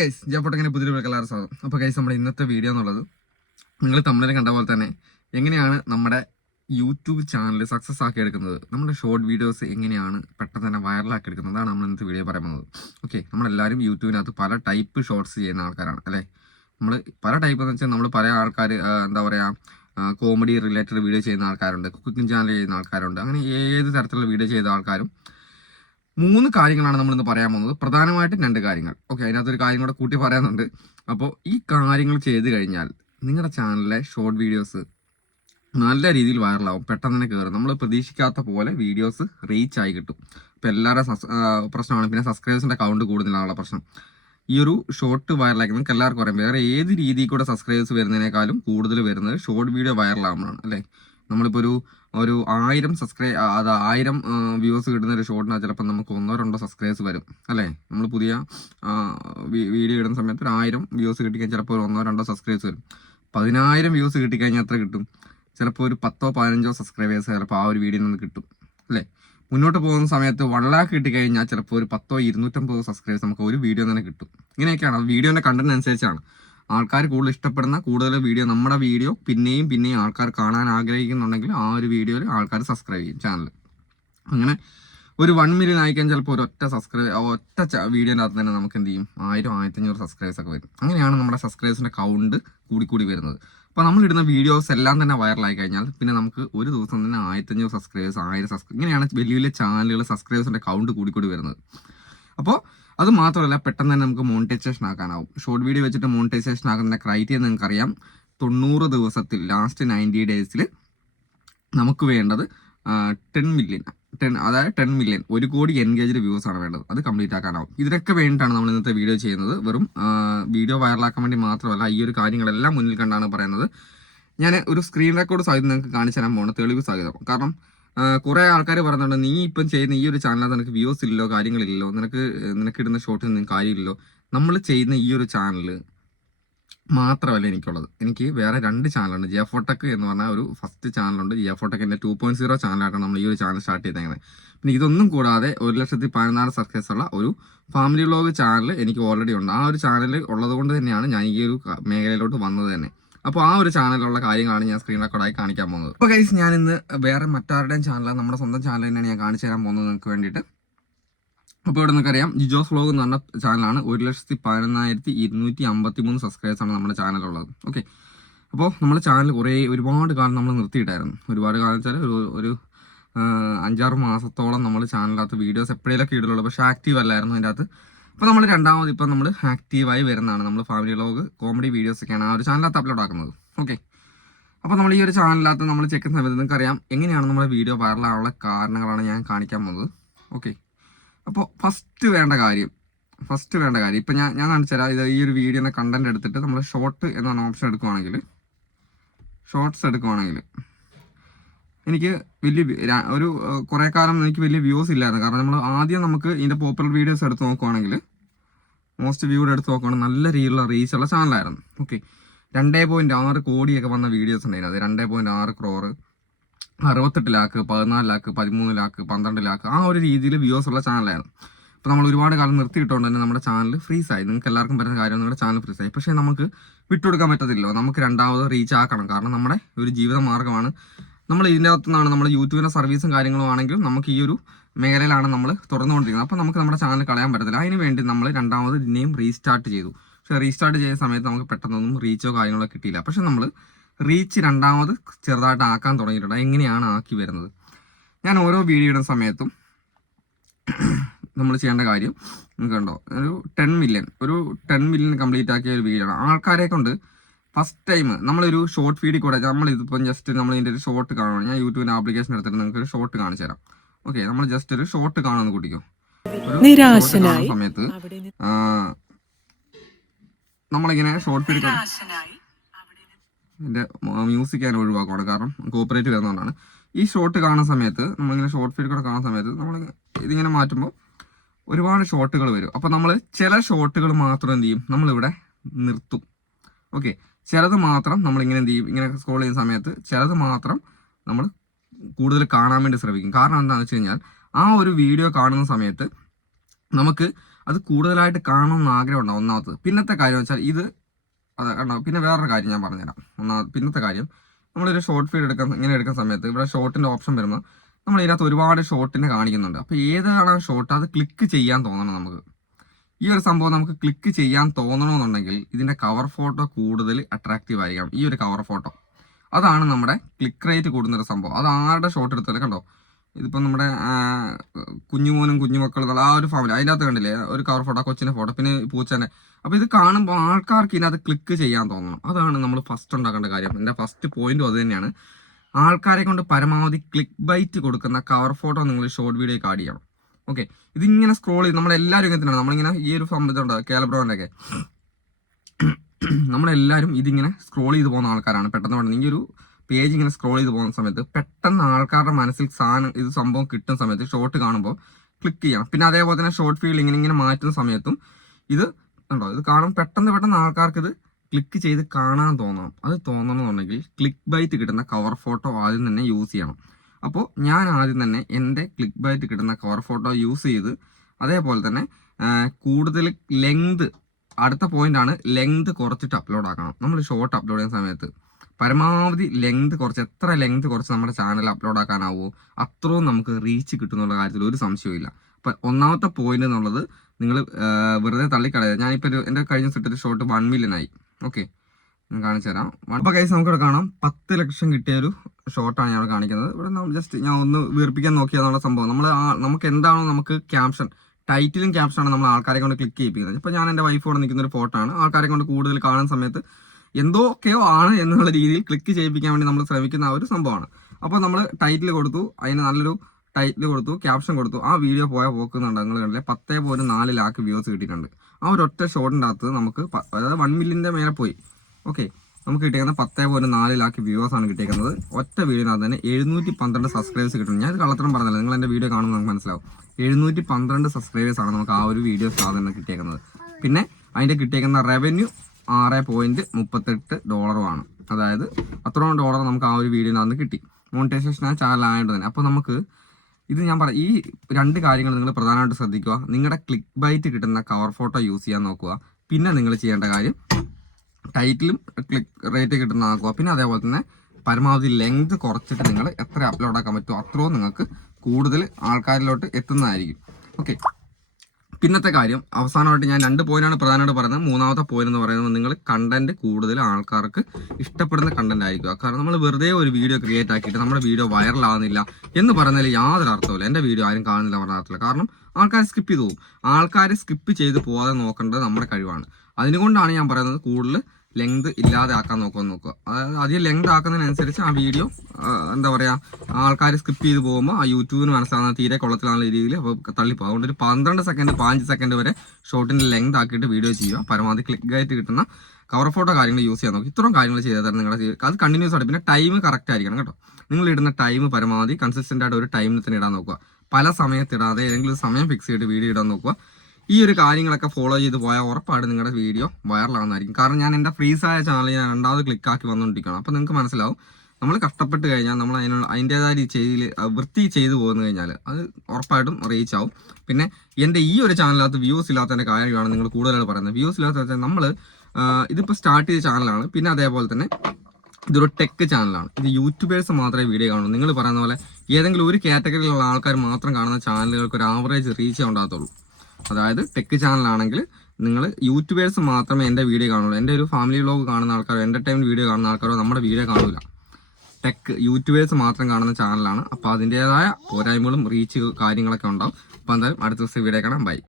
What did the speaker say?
ജയപ്പൊട്ടങ്ങനെ പുതിയൊരു എല്ലാവരും സ്വാഗതം. അപ്പോൾ ഗൈസ്, നമ്മുടെ ഇന്നത്തെ വീഡിയോ എന്നുള്ളത് നിങ്ങൾ തമിഴിൽ കണ്ട പോലെ തന്നെ എങ്ങനെയാണ് നമ്മുടെ യൂട്യൂബ് ചാനൽ സക്സസ് ആക്കി എടുക്കുന്നത്, നമ്മുടെ ഷോർട്ട് വീഡിയോസ് എങ്ങനെയാണ് പെട്ടെന്ന് തന്നെ വൈറലാക്കി എടുക്കുന്നത്, അതാണ് നമ്മൾ ഇന്നത്തെ വീഡിയോ പറയുന്നത്. ഓക്കെ, നമ്മളെല്ലാവരും യൂട്യൂബിനകത്ത് പല ടൈപ്പ് ഷോർട്സ് ചെയ്യുന്ന ആൾക്കാരാണ് അല്ലേ. നമ്മൾ പല ടൈപ്പ് എന്ന് വെച്ചാൽ നമ്മൾ പല ആൾക്കാർ എന്താ പറയുക, കോമഡി റിലേറ്റഡ് വീഡിയോ ചെയ്യുന്ന ആൾക്കാരുണ്ട്, കുക്കിംഗ് ചാനൽ ചെയ്യുന്ന ആൾക്കാരുണ്ട്, അങ്ങനെ ഏത് തരത്തിലുള്ള വീഡിയോ ചെയ്ത ആൾക്കാരും 3 കാര്യങ്ങളാണ് നമ്മളിന്ന് പറയാൻ പോകുന്നത്. പ്രധാനമായിട്ടും 2 കാര്യങ്ങൾ. ഓക്കെ, അതിനകത്തൊരു കാര്യം കൂടെ കൂട്ടി പറയാനുണ്ട്. അപ്പോൾ ഈ കാര്യങ്ങൾ ചെയ്ത് കഴിഞ്ഞാൽ നിങ്ങളുടെ ചാനലിലെ ഷോർട്ട് വീഡിയോസ് നല്ല രീതിയിൽ വൈറലാവും, പെട്ടെന്ന് തന്നെ കയറും. നമ്മൾ പ്രതീക്ഷിക്കാത്ത പോലെ വീഡിയോസ് റീച്ച് ആയി കിട്ടും. ഇപ്പോൾ എല്ലാവരുടെ പ്രശ്നമാണ്, പിന്നെ സബ്സ്ക്രൈബേഴ്സിൻ്റെ കൗണ്ട് കൂടുതലാണുള്ള പ്രശ്നം. ഈ ഒരു ഷോർട്ട് വൈറലാക്കി നിങ്ങൾക്ക് എല്ലാവർക്കും അറിയാം, വേറെ ഏത് രീതിയിൽ കൂടെ സബ്സ്ക്രൈബേഴ്സ് വരുന്നതിനേക്കാളും കൂടുതൽ വരുന്നത് ഷോർട്ട് വീഡിയോ വൈറലാകുമ്പോഴാണ് അല്ലേ. നമ്മളിപ്പോൾ ഒരു 1000 വ്യൂസ് കിട്ടുന്ന ഒരു ഷോർട്ടിന് ചിലപ്പോൾ നമുക്ക് 1-2 സബ്സ്ക്രൈബേഴ്സ് വരും അല്ലേ. നമ്മൾ പുതിയ വീഡിയോ ഇടുന്ന സമയത്ത് 1000 വ്യൂസ് കിട്ടിക്കഴിഞ്ഞാൽ ചിലപ്പോൾ ഒരു 1-2 സബ്സ്ക്രൈബേഴ്സ് വരും. 10,000 വ്യൂസ് കിട്ടിക്കഴിഞ്ഞാൽ എത്ര കിട്ടും? ചിലപ്പോൾ ഒരു 10-15 സബ്സ്ക്രൈബേഴ്സ് ചിലപ്പോൾ ആ ഒരു വീഡിയോയിൽ നിന്ന് കിട്ടും അല്ലേ. മുന്നോട്ട് പോകുന്ന സമയത്ത് 1 lakh കിട്ടിക്കഴിഞ്ഞാൽ ചിലപ്പോൾ ഒരു 250 സബ്സ്ക്രൈബേഴ്സ് നമുക്ക് ഒരു വീഡിയോ തന്നെ കിട്ടും. ഇങ്ങനെയൊക്കെയാണ് വീഡിയോൻ്റെ കണ്ടന്റ് അനുസരിച്ചാണ് ആൾക്കാർ കൂടുതൽ ഇഷ്ടപ്പെടുന്ന കൂടുതൽ വീഡിയോ. നമ്മുടെ വീഡിയോ പിന്നെയും ആൾക്കാർ കാണാൻ ആഗ്രഹിക്കുന്നുണ്ടെങ്കിൽ ആ ഒരു വീഡിയോയിൽ ആൾക്കാർ സബ്സ്ക്രൈബ് ചെയ്യും ചാനൽ. അങ്ങനെ ഒരു 1 million ആയിക്കാൻ ചിലപ്പോൾ ഒറ്റ വീഡിയോൻ്റെ അകത്ത് തന്നെ നമുക്ക് എന്ത് ചെയ്യും, 1000-1500 സബ്സ്ക്രൈബേഴ്സ് ഒക്കെ വരും. അങ്ങനെയാണ് നമ്മുടെ സബ്സ്ക്രൈബേഴ്സിൻ്റെ കൗണ്ട് കൂടി വരുന്നത്. അപ്പോൾ നമ്മളിടുന്ന വീഡിയോസ് എല്ലാം തന്നെ വൈറലായി കഴിഞ്ഞാൽ പിന്നെ നമുക്ക് ഒരു ദിവസം തന്നെ 1500 സബ്സ്ക്രൈബേഴ്സ്, 1000 ഇങ്ങനെയാണ് വലിയ ചാനലുകൾ സബ്സ്ക്രൈബേഴ്സിൻ്റെ കൗണ്ട് കൂടി വരുന്നത്. അപ്പോൾ അത് മാത്രമല്ല, പെട്ടെന്ന് തന്നെ നമുക്ക് മോണിറ്റൈസേഷൻ ആക്കാനാവും. ഷോർട്ട് വീഡിയോ വെച്ചിട്ട് മോണിറ്റൈസേഷൻ ആക്കുന്ന ക്രൈറ്റീരിയ നിങ്ങൾക്കറിയാം. 90 ദിവസത്തിൽ ലാസ്റ്റ് 90 ഡേയ്സിൽ നമുക്ക് വേണ്ടത് 10 million, അതായത് 10 million 1 കോടി എൻഗേജ്ഡ് വ്യൂസ് ആണ് വേണ്ടത്. അത് കംപ്ലീറ്റ് ആക്കാനാവും. ഇതിനൊക്കെ വേണ്ടിയിട്ടാണ് നമ്മൾ ഇന്നത്തെ വീഡിയോ ചെയ്യുന്നത്. വെറും വീഡിയോ വൈറലാക്കാൻ വേണ്ടി മാത്രമല്ല, ഈ ഒരു കാര്യങ്ങളെല്ലാം മുന്നിൽ കണ്ടാണ് പറയുന്നത്. ഞാൻ ഒരു സ്ക്രീൻ റെക്കോർഡ് സഹിതം നിങ്ങൾക്ക് കാണിച്ചു തരാൻ പോകുന്നത്, തെളിവ് സഹിതം. കാരണം കുറേ ആൾക്കാർ പറയുന്നുണ്ട്, നീ ഇപ്പം ചെയ്യുന്ന ഈ ഒരു ചാനലിനകത്ത് നിനക്ക് വ്യൂസ് ഇല്ലല്ലോ, കാര്യങ്ങളില്ലല്ലോ, നിനക്കിടുന്ന ഷോട്ടിൽ നിന്നും കാര്യമില്ലല്ലോ. നമ്മൾ ചെയ്യുന്ന ഈ ഒരു ചാനൽ മാത്രമല്ല എനിക്കുള്ളത്. എനിക്ക് വേറെ 2 ചാനലുണ്ട്. ജിയോഫോടെക് എന്ന് പറഞ്ഞാൽ ഒരു ഫസ്റ്റ് ചാനലുണ്ട്. ജിയോഫോടെക്കിൻ്റെ 2.0 ചാനലായിട്ടാണ് നമ്മൾ ഈ ഒരു ചാനൽ സ്റ്റാർട്ട് ചെയ്തേക്കുന്നത്. പിന്നെ ഇതൊന്നും കൂടാതെ 1,14,000 സബ്സ്ക്രൈബേഴ്സ് ഉള്ള ഒരു ഫാമിലി വ്ലോഗ് ചാനൽ എനിക്ക് ഓൾറെഡി ഉണ്ട്. ആ ഒരു ചാനൽ ഉള്ളത് കൊണ്ട് തന്നെയാണ് ഞാൻ ഈ ഒരു മേഖലയിലോട്ട് വന്നത് തന്നെ. അപ്പോൾ ആ ഒരു ചാനലിലുള്ള കാര്യങ്ങളാണ് ഞാൻ സ്ക്രീൻ റെക്കോർഡായി കാണിക്കാൻ പോകുന്നത്. അപ്പോൾ ഗൈസ്, ഞാൻ ഇന്ന് വേറെ മറ്റാരുടെയും ചാനൽ, നമ്മുടെ സ്വന്തം ചാനൽ തന്നെയാണ് ഞാൻ കാണിച്ചു തരാൻ പോകുന്നത് നിങ്ങൾക്ക് വേണ്ടിയിട്ട്. അപ്പോൾ ഇവിടെ നിങ്ങൾക്കറിയാം, ജിജോസ് വ്ലോഗ് എന്ന് പറഞ്ഞ ചാനലാണ്. 1,11,253 സബ്സ്ക്രൈബേഴ്സാണ് നമ്മുടെ ചാനലുള്ളത്. ഓക്കെ, അപ്പോൾ നമ്മുടെ ചാനൽ ഒരുപാട് കാലം നമ്മൾ നിർത്തിയിട്ടായിരുന്നു. ഒരുപാട് കാലം വെച്ചാൽ ഒരു 5-6 മാസത്തോളം നമ്മൾ ചാനലിനകത്ത് വീഡിയോസ് എപ്പോഴേലൊക്കെ ഇടുള്ളൂ, പക്ഷേ ആക്റ്റീവ് അല്ലായിരുന്നു അതിൻ്റെ അകത്ത്. അപ്പോൾ നമ്മൾ രണ്ടാമത് ഇപ്പം നമ്മൾ ആക്റ്റീവായി വരുന്നതാണ്. നമ്മൾ ഫാമിലി വ്ലോഗ്, കോമഡി വീഡിയോസൊക്കെയാണ് ആ ഒരു ചാനലിനകത്ത് അപ്ലോഡ് ആക്കുന്നത്. ഓക്കെ, അപ്പോൾ നമ്മൾ ഈ ഒരു ചാനലിനകത്ത് നമ്മൾ ചെക്കുന്ന സമയത്ത് നിങ്ങൾക്കറിയാം എങ്ങനെയാണ് നമ്മുടെ വീഡിയോ വൈറലാകാനുള്ള കാരണങ്ങളാണ് ഞാൻ കാണിക്കാൻ പോകുന്നത്. ഓക്കെ, അപ്പോൾ ഫസ്റ്റ് വേണ്ട കാര്യം ഇപ്പം ഞാൻ കാണിച്ചു തരാം. ഈ ഒരു വീഡിയോയുടെ കണ്ടന്റ് എടുത്തിട്ട് നമ്മൾ ഷോർട്ട് എന്നാണ് ഓപ്ഷൻ എടുക്കുവാണെങ്കിൽ, എനിക്ക് കുറേ കാലം എനിക്ക് വലിയ വ്യൂസ് ഇല്ലായിരുന്നു. കാരണം നമ്മൾ ആദ്യം നമുക്ക് ഇതിൻ്റെ പോപ്പുലർ വീഡിയോസ് എടുത്ത് നോക്കുവാണെങ്കിൽ, മോസ്റ്റ് വ്യൂഡ് എടുത്ത് നോക്കുവാണെങ്കിൽ നല്ല രീതിയിലുള്ള റീച്ചുള്ള ചാനലായിരുന്നു. ഓക്കെ, 2.6 കോടിയൊക്കെ വന്ന വീഡിയോസ് ഉണ്ടായിരുന്നു. അത് 2.6 crore, 68 lakh, 14 lakh, 13 lakh, 12 lakh ആ ഒരു രീതിയിൽ വ്യൂസ് ഉള്ള ചാനലായിരുന്നു. അപ്പോൾ നമ്മൾ ഒരുപാട് കാലം നിർത്തിയിട്ടുകൊണ്ട് തന്നെ നമ്മുടെ ചാനൽ ഫ്രീസായി. നിങ്ങൾക്ക് എല്ലാവർക്കും പറയുന്ന കാര്യം, നമ്മുടെ ചാനൽ ഫ്രീസായി. പക്ഷേ നമുക്ക് വിട്ടുകൊടുക്കാൻ പറ്റത്തില്ലല്ലോ, നമുക്ക് രണ്ടാമത് റീച്ച് ആക്കണം. കാരണം നമ്മുടെ ഒരു ജീവിത മാർഗ്ഗമാണ്. നമ്മൾ ഇതിൻ്റെ അകത്തുനിന്നാണ് നമ്മുടെ യൂട്യൂബിൻ്റെ സർവീസും കാര്യങ്ങളും ആണെങ്കിലും നമുക്ക് ഈ ഒരു മേഖലയിലാണ് നമ്മൾ തുറന്നുകൊണ്ടിരിക്കുന്നത്. അപ്പോൾ നമുക്ക് നമ്മുടെ ചാനൽ കളയാൻ പറ്റത്തില്ല. അതിന് വേണ്ടി നമ്മൾ രണ്ടാമത് ഇതിനെയും റീസ്റ്റാർട്ട് ചെയ്തു. പക്ഷേ റീസ്റ്റാർട്ട് ചെയ്ത സമയത്ത് നമുക്ക് പെട്ടെന്നൊന്നും റീച്ചോ കാര്യങ്ങളോ കിട്ടിയില്ല. പക്ഷെ നമ്മൾ റീച്ച് രണ്ടാമത് ചെറുതായിട്ട് ആക്കാൻ തുടങ്ങിയിട്ടുണ്ട്. എങ്ങനെയാണ് ആക്കി വരുന്നത്, ഞാൻ ഓരോ വീഡിയോ ഇടുന്ന സമയത്തും നമ്മൾ ചെയ്യേണ്ട കാര്യം നിങ്ങൾക്ക് കണ്ടോ, ഒരു 10 million കംപ്ലീറ്റ് ആക്കിയ ഒരു വീഡിയോ ആണ്. ആൾക്കാരെ കൊണ്ട് ഫസ്റ്റ് ടൈം നമ്മളൊരു ഷോർട്ട് ഫീഡിൽ കൂടെ നമ്മളിതിപ്പം ജസ്റ്റ് നമ്മളിതിൻ്റെ ഒരു ഷോർട്ട് കാണുകയാണ്. ഞാൻ യൂട്യൂബിൻ്റെ ആപ്ലിക്കേഷൻ എടുത്തിട്ട് നിങ്ങൾക്ക് ഒരു ഷോർട്ട് കാണിച്ചു തരാം. ഓക്കെ, നമ്മൾ ജസ്റ്റ് ഒരു ഷോർട്ട് കാണുമെന്ന് കൂട്ടിക്കോ. നിരാശനായ സമയത്ത് നമ്മളിങ്ങനെ ഷോർട്ട് ഫീഡ് എൻ്റെ മ്യൂസിക് ഞാൻ ഒഴിവാക്കുവാണ്, കാരണം കോപ്പറേറ്റ് വരുന്നതുകൊണ്ടാണ്. ഈ ഷോർട്ട് കാണുന്ന സമയത്ത് നമ്മളിങ്ങനെ ഷോർട്ട് ഫീഡ് കൂടെ കാണുന്ന സമയത്ത് നമ്മൾ ഇതിങ്ങനെ മാറ്റുമ്പോൾ ഒരുപാട് ഷോർട്ടുകൾ വരും. അപ്പോൾ നമ്മൾ ചില ഷോർട്ടുകൾ മാത്രം എന്ത് ചെയ്യും, നമ്മളിവിടെ നിർത്തും. ഓക്കെ, ചിലത് മാത്രം നമ്മളിങ്ങനെ എന്ത് ചെയ്യും, ഇങ്ങനെ സ്ക്രോൾ ചെയ്യുന്ന സമയത്ത് ചിലത് മാത്രം നമ്മൾ കൂടുതൽ കാണാൻ വേണ്ടി ശ്രമിക്കും. കാരണം എന്താണെന്ന് വെച്ച് കഴിഞ്ഞാൽ, ആ ഒരു വീഡിയോ കാണുന്ന സമയത്ത് നമുക്ക് അത് കൂടുതലായിട്ട് കാണണമെന്ന് ആഗ്രഹം ഉണ്ടാവും ഒന്നാമത്. പിന്നത്തെ കാര്യം വെച്ചാൽ ഇത് പിന്നെ വേറൊരു കാര്യം ഞാൻ പറഞ്ഞുതരാം. പിന്നത്തെ കാര്യം, നമ്മളൊരു ഷോർട്ട് ഫീഡ് ഇങ്ങനെ എടുക്കുന്ന സമയത്ത് ഇവിടെ ഷോർട്ടിൻ്റെ ഓപ്ഷൻ വരുമ്പോൾ നമ്മൾ ഇതിനകത്ത് ഒരുപാട് ഷോർട്ടിനെ കാണിക്കുന്നുണ്ട്. അപ്പോൾ ഏതാണ് ഷോർട്ട് അത് ക്ലിക്ക് ചെയ്യാൻ തോന്നണം നമുക്ക്. ഈ ഒരു സംഭവം നമുക്ക് ക്ലിക്ക് ചെയ്യാൻ തോന്നണമെന്നുണ്ടെങ്കിൽ ഇതിൻ്റെ കവർ ഫോട്ടോ കൂടുതൽ അട്രാക്റ്റീവ് ആയിരിക്കണം. ഈ ഒരു കവർ ഫോട്ടോ അതാണ് നമ്മുടെ ക്ലിക്ക് റേറ്റ് കൂടുന്നൊരു സംഭവം. അത് ആരുടെ ഷോട്ട് എടുത്താലും കണ്ടോ, ഇതിപ്പോൾ നമ്മുടെ കുഞ്ഞുമോനും കുഞ്ഞുമക്കളും എന്നുള്ള ആ ഒരു ഫാമിലി അതിൻ്റെ അകത്ത് കണ്ടില്ലേ ഒരു കവർ ഫോട്ടോ, കൊച്ചിൻ്റെ ഫോട്ടോ, പിന്നെ പൂച്ചേൻ്റെ. അപ്പോൾ ഇത് കാണുമ്പോൾ ആൾക്കാർക്ക് ഇതിനകത്ത് ക്ലിക്ക് ചെയ്യാൻ തോന്നണം. അതാണ് നമ്മൾ ഫസ്റ്റ് ഉണ്ടാക്കേണ്ട കാര്യം. എൻ്റെ ഫസ്റ്റ് പോയിന്റും അത് തന്നെയാണ്. ആൾക്കാരെ കൊണ്ട് പരമാവധി ക്ലിക്ക് ബൈറ്റ് കൊടുക്കുന്ന കവർ ഫോട്ടോ നിങ്ങൾ ഷോർട്ട് വീഡിയോയ്ക്ക് ആഡ് ചെയ്യണം. ഓക്കെ, ഇതിങ്ങനെ സ്ക്രോൾ ചെയ്ത് നമ്മളെല്ലാവരും ഇങ്ങനെ തന്നെയാണ്. നമ്മളിങ്ങനെ ഈ ഒരു സംഭവം കേലബ്രോൻ്റെ ഒക്കെ നമ്മളെല്ലാവരും ഇതിങ്ങനെ സ്ക്രോൾ ചെയ്ത് പോകുന്ന ആൾക്കാരാണ്. പെട്ടെന്ന് പെട്ടെന്ന് ഈ ഒരു പേജ് ഇങ്ങനെ സ്ക്രോൾ ചെയ്ത് പോകുന്ന സമയത്ത് പെട്ടെന്ന് ആൾക്കാരുടെ മനസ്സിൽ ഇത് സംഭവം കിട്ടുന്ന സമയത്ത് ഷോർട്ട് കാണുമ്പോൾ ക്ലിക്ക് ചെയ്യണം. പിന്നെ അതേപോലെ തന്നെ ഷോർട്ട് ഫീൽഡ് ഇങ്ങനെ മാറ്റുന്ന സമയത്തും ഇത് ഉണ്ടോ, ഇത് കാണും പെട്ടെന്ന് ആൾക്കാർക്ക് ഇത് ക്ലിക്ക് ചെയ്ത് കാണാൻ തോന്നണം. അത് തോന്നണമെന്നുണ്ടെങ്കിൽ ക്ലിക്ക് ബൈറ്റ് കിട്ടുന്ന കവർ ഫോട്ടോ ആദ്യം തന്നെ യൂസ് ചെയ്യണം. അപ്പോൾ ഞാൻ ആദ്യം തന്നെ എൻ്റെ ക്ലിക്ക് ബൈറ്റ് കിട്ടുന്ന കവർ ഫോട്ടോ യൂസ് ചെയ്ത് അതേപോലെ തന്നെ കൂടുതൽ ലെങ്ത്, അടുത്ത പോയിന്റാണ് ലെങ്ത് കുറച്ചിട്ട് അപ്ലോഡ് ആക്കണം. നമ്മൾ ഷോർട്ട് അപ്ലോഡ് ചെയ്യുന്ന സമയത്ത് പരമാവധി ലെങ്ത് കുറച്ച്, എത്ര ലെങ്ത് കുറച്ച് നമ്മുടെ ചാനൽ അപ്ലോഡ് ആക്കാനാവോ അത്രയും നമുക്ക് റീച്ച് കിട്ടുന്നുള്ള കാര്യത്തിൽ ഒരു സംശയവും. അപ്പം ഒന്നാമത്തെ പോയിന്റ് എന്നുള്ളത് നിങ്ങൾ വെറുതെ തള്ളിക്കളയുക. ഞാനിപ്പോൾ എൻ്റെ കഴിഞ്ഞ സെറ്റൊരു ഷോർട്ട് 1 million ആയി. ഓക്കെ, ഞാൻ കാണിച്ചു തരാം. അപ്പോൾ കൈസ് നമുക്കിവിടെ കാണാം 10 ലക്ഷം കിട്ടിയൊരു ഷോർട്ടാണ് ഞാൻ കാണിക്കുന്നത്. ഇവിടെ ജസ്റ്റ് ഞാൻ ഒന്ന് വീർപ്പിക്കാൻ നോക്കിയാന്നുള്ള സംഭവം. നമുക്ക് എന്താണോ നമുക്ക് ക്യാപ്ഷൻ, ടൈറ്റിലും ക്യാപ്ഷനാണ് നമ്മൾ ആൾക്കാരെ കൊണ്ട് ക്ലിക്ക് ചെയ്യിപ്പിക്കുന്നത്. ഇപ്പോൾ ഞാൻ എൻ്റെ വൈഫോടെ നിൽക്കുന്ന ഒരു ഫോട്ടോ ആണ്. ആൾക്കാരെ കൊണ്ട് കൂടുതൽ കാണുന്ന സമയത്ത് എന്തൊക്കെയോ ആണ് എന്നുള്ള രീതിയിൽ ക്ലിക്ക് ചെയ്യിപ്പിക്കാൻ വേണ്ടി നമ്മൾ ശ്രമിക്കുന്ന ആ ഒരു സംഭവമാണ്. അപ്പോൾ നമ്മൾ ടൈറ്റിൽ കൊടുത്തു, അതിന് നല്ലൊരു ടൈറ്റിൽ കൊടുത്തു, ക്യാപ്ഷൻ കൊടുത്തു. ആ വീഡിയോ പോകുന്നുണ്ട്, നിങ്ങൾ കണ്ടില്ലേ 10.4 lakh വ്യൂസ് കിട്ടിയിട്ടുണ്ട്. ആ ഒരു ഒറ്റ ഷോട്ടിൻ്റെ അകത്ത് നമുക്ക് അതായത് 1 million മേലെ പോയി. ഓക്കെ, നമുക്ക് കിട്ടിയിരിക്കുന്നത് 10.4 lakh വ്യൂവേഴ്സ് ആണ് കിട്ടിയിരിക്കുന്നത്. ഒറ്റ വീഡിയോനകത്ത് തന്നെ 712 സബ്സ്ക്രൈബേഴ്സ് കിട്ടുന്നു. ഞാൻ ഇത് കള്ളത്തരം പറഞ്ഞില്ല, നിങ്ങൾ എൻ്റെ വീഡിയോ കാണുമ്പോൾ നമുക്ക് മനസ്സിലാവും. 712 സബ്സ്ക്രൈബേഴ്സ് ആണ് നമുക്ക് ആ ഒരു വീഡിയോ സാധനം കിട്ടിയേക്കുന്നത്. പിന്നെ അതിൻ്റെ കിട്ടിയേക്കുന്ന റവന്യൂ $6.38 അതായത് അത്രയും ഡോളർ നമുക്ക് ആ ഒരു വീഡിയോനകത്ത് കിട്ടി. മോണിറ്റൈസേഷൻ ആ ചാനൽ ആയതുകൊണ്ട് തന്നെ. അപ്പോൾ നമുക്ക് ഇത് ഞാൻ ഈ 2 കാര്യങ്ങൾ നിങ്ങൾ പ്രധാനമായിട്ട് ശ്രദ്ധിക്കുക. നിങ്ങളുടെ ക്ലിക്ക് ബൈറ്റ് കിട്ടുന്ന കവർ ഫോട്ടോ യൂസ് ചെയ്യാൻ നോക്കുക. പിന്നെ നിങ്ങൾ ചെയ്യേണ്ട കാര്യം ടൈറ്റിലും ക്ലിക്ക് റേറ്റ് കിട്ടുന്ന ആക്കുക. പിന്നെ അതേപോലെ തന്നെ പരമാവധി ലെങ്ത് കുറച്ചിട്ട് നിങ്ങൾ എത്ര അപ്ലോഡ് ആക്കാൻ പറ്റുമോ അത്രയും നിങ്ങൾക്ക് കൂടുതൽ ആൾക്കാരിലോട്ട് എത്തുന്നതായിരിക്കും. ഓക്കെ, പിന്നത്തെ കാര്യം അവസാനമായിട്ട് ഞാൻ 2 പോയിന്റാണ് പ്രധാനമായിട്ട് പറയുന്നത്. മൂന്നാമത്തെ പോയിന്റ് എന്ന് പറയുന്നത് നിങ്ങൾ കണ്ടന്റ് കൂടുതൽ ആൾക്കാർക്ക് ഇഷ്ടപ്പെടുന്ന കണ്ടന്റ് ആയിരിക്കുക. കാരണം നമ്മൾ വെറുതെ ഒരു വീഡിയോ ക്രിയേറ്റ് ആക്കിയിട്ട് നമ്മുടെ വീഡിയോ വൈറലാകുന്നില്ല എന്ന് പറയുന്നതിൽ യാതൊരു അർത്ഥമില്ല. എൻ്റെ വീഡിയോ ആരും കാണുന്നില്ല പറഞ്ഞ അർത്ഥമില്ല. കാരണം ആൾക്കാർ സ്കിപ്പ് ചെയ്ത് പോകും. ആൾക്കാർ സ്കിപ്പ് ചെയ്ത് പോകാതെ നോക്കേണ്ടത് നമ്മുടെ കഴിവാണ്. അതിനുകൊണ്ടാണ് ഞാൻ പറയുന്നത് കൂടുതൽ ലെങ്ത് ഇല്ലാതെ ആക്കാൻ നോക്കുക. അതായത് അധികം ലെങ്ത് ആക്കുന്നതിനനുസരിച്ച് ആ വീഡിയോ എന്താ പറയുക, ആൾക്കാർ സ്കിപ്പ് ചെയ്ത് പോകുമ്പോൾ ആ യൂട്യൂബിന് മനസ്സിലാകുന്ന തീരെ കൊള്ളത്തിലാകുന്ന രീതിയിൽ അപ്പോൾ തള്ളിപ്പോകും. അതുകൊണ്ട് ഒരു 12 സെക്കൻഡ് 15 സെക്കൻഡ് വരെ ഷോർട്ടിൻ്റെ ലെങ്ത് ആക്കിയിട്ട് വീഡിയോ ചെയ്യുക. പരമാവധി ക്ലിക്ക് ആയിട്ട് കിട്ടുന്ന കവർ ഫോട്ടോ കാര്യങ്ങൾ യൂസ് ചെയ്യാൻ നോക്കി. ഇത്രയും കാര്യങ്ങൾ ചെയ്താൽ തന്നെ നിങ്ങളുടെ അത് കണ്ടിന്യൂസ് ആയിട്ട്. പിന്നെ ടൈം കറക്റ്റ് ആയിരിക്കണം കേട്ടോ. നിങ്ങൾ ഇടുന്ന ടൈം പരമാവധി കൺസിസ്റ്റൻ്റ് ആയിട്ട് ഒരു ടൈമിൽ തന്നെ ഇടാൻ നോക്കുക. പല സമയത്തിടാതെ ഏതെങ്കിലും സമയം ഫിക്സ് ചെയ്തിട്ട് വീഡിയോ ഇടാൻ നോക്കുക. ഈ ഒരു കാര്യങ്ങളൊക്കെ ഫോളോ ചെയ്ത് പോയാൽ ഉറപ്പായിട്ട് നിങ്ങളുടെ വീഡിയോ വൈറലാകുന്നതായിരിക്കും. കാരണം ഞാൻ എൻ്റെ ഫ്രീസായ ചാനൽ ഞാൻ 2ാമത് ക്ലിക്കാക്കി വന്നുകൊണ്ടിരിക്കണം. അപ്പോൾ നിങ്ങൾക്ക് മനസ്സിലാവും നമ്മൾ കഷ്ടപ്പെട്ട് കഴിഞ്ഞാൽ നമ്മൾ അതിൻ്റേതായ വൃത്തി ചെയ്തു പോകുന്നു കഴിഞ്ഞാൽ അത് ഉറപ്പായിട്ടും റീച്ച് ആവും. പിന്നെ എൻ്റെ ഈ ഒരു ചാനലിനകത്ത് വ്യൂസ് ഇല്ലാത്തതിൻ്റെ കാര്യമാണ് നിങ്ങൾ കൂടുതലായിട്ട് പറയുന്നത്. വ്യൂസ് ഇല്ലാത്ത വെച്ചാൽ നമ്മൾ ഇതിപ്പോൾ സ്റ്റാർട്ട് ചെയ്ത ചാനലാണ്. പിന്നെ അതേപോലെ തന്നെ ഇതൊരു ടെക് ചാനലാണ്. ഇത് യൂട്യൂബേഴ്സ് മാത്രമേ വീഡിയോ കാണൂ. നിങ്ങൾ പറയുന്ന പോലെ ഏതെങ്കിലും ഒരു കാറ്റഗറിയിലുള്ള ആൾക്കാർ മാത്രം കാണുന്ന ചാനലുകൾക്ക് ഒരു ആവറേജ് റീച്ച് ഉണ്ടാകത്തുള്ളൂ. അതായത് ടെക് ചാനലാണെങ്കിൽ നിങ്ങൾ യൂട്യൂബേഴ്സ് മാത്രമേ എൻ്റെ വീഡിയോ കാണുള്ളൂ. എൻ്റെ ഒരു ഫാമിലി വ്ലോഗ് കാണുന്ന ആൾക്കാരോ എൻ്റർടൈൻമെൻറ്റ് വീഡിയോ കാണുന്ന ആൾക്കാരോ നമ്മുടെ വീഡിയോ കാണില്ല. ടെക് യൂട്യൂബേഴ്സ് മാത്രം കാണുന്ന ചാനലാണ്. അപ്പോൾ അതിൻ്റേതായ പോരായ്മകളും റീച്ച് കാര്യങ്ങളൊക്കെ ഉണ്ടാവും. അപ്പോൾ എന്തായാലും അടുത്ത ദിവസം വീഡിയോ കാണാം. ബൈ.